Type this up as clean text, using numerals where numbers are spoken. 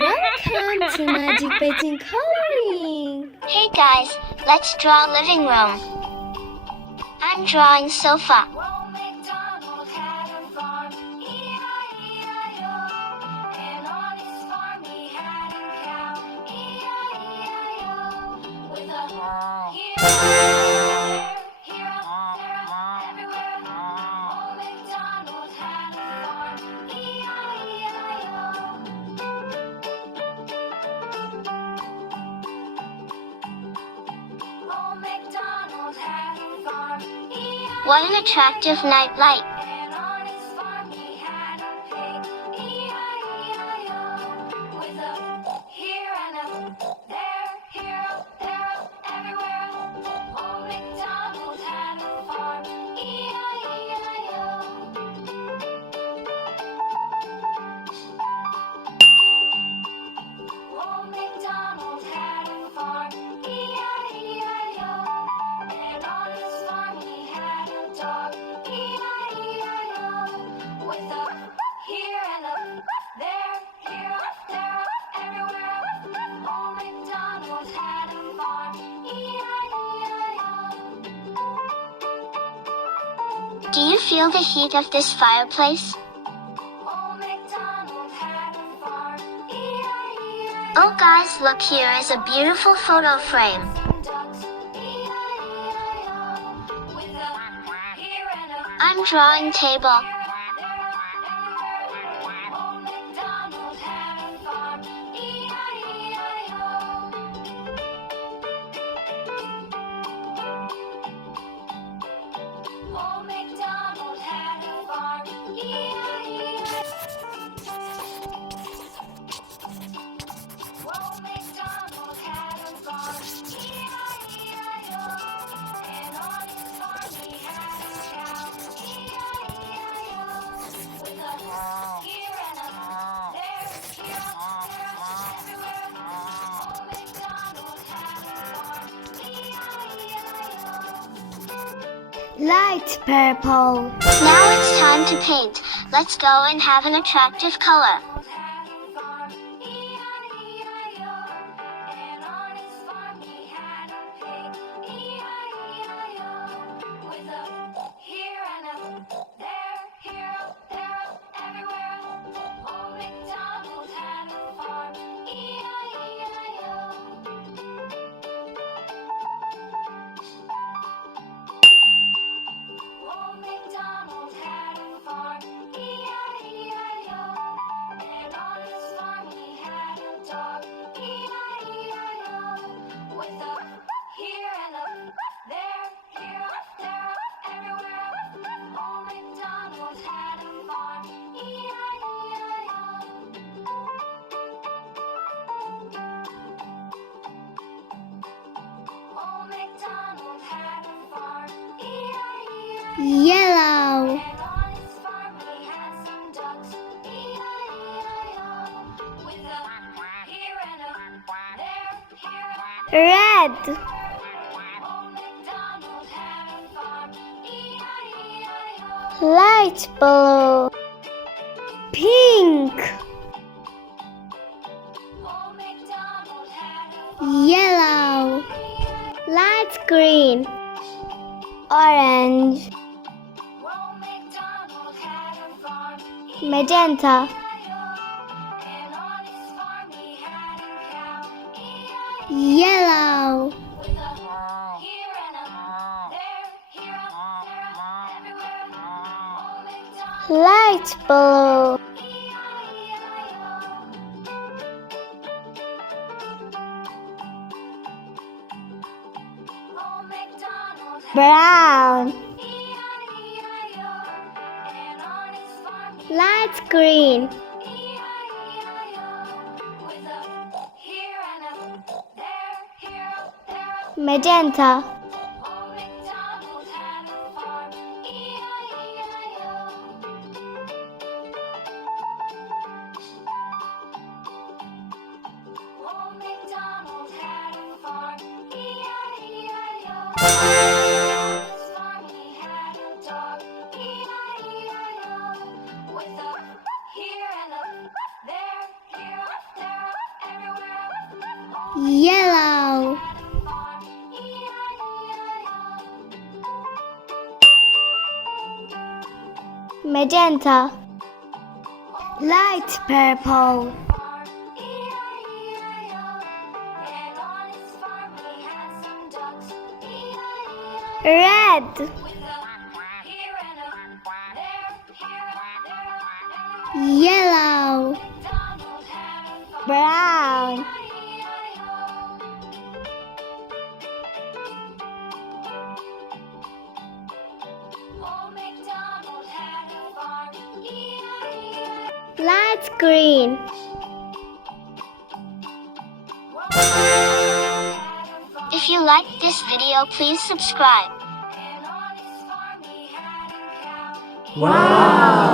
Welcome to Magic Painting Coloring! Hey guys, let's draw living room. I'm drawing sofa. What an attractive night light. Do you feel the heat of this fireplace? Oh guys, look, here is a beautiful photo frame. I'm drawing table. Light purple. Now it's time to paint. Let's go and have an attractive color. Yellow. Red. Light blue. Pink. Yellow. Light green. Orange. Magenta. Yellow. Light blue. Brown. Light green. Magenta. Yellow. Magenta. Light purple. Red. Yellow. Brown. Light green. If you liked this video, please subscribe. Wow!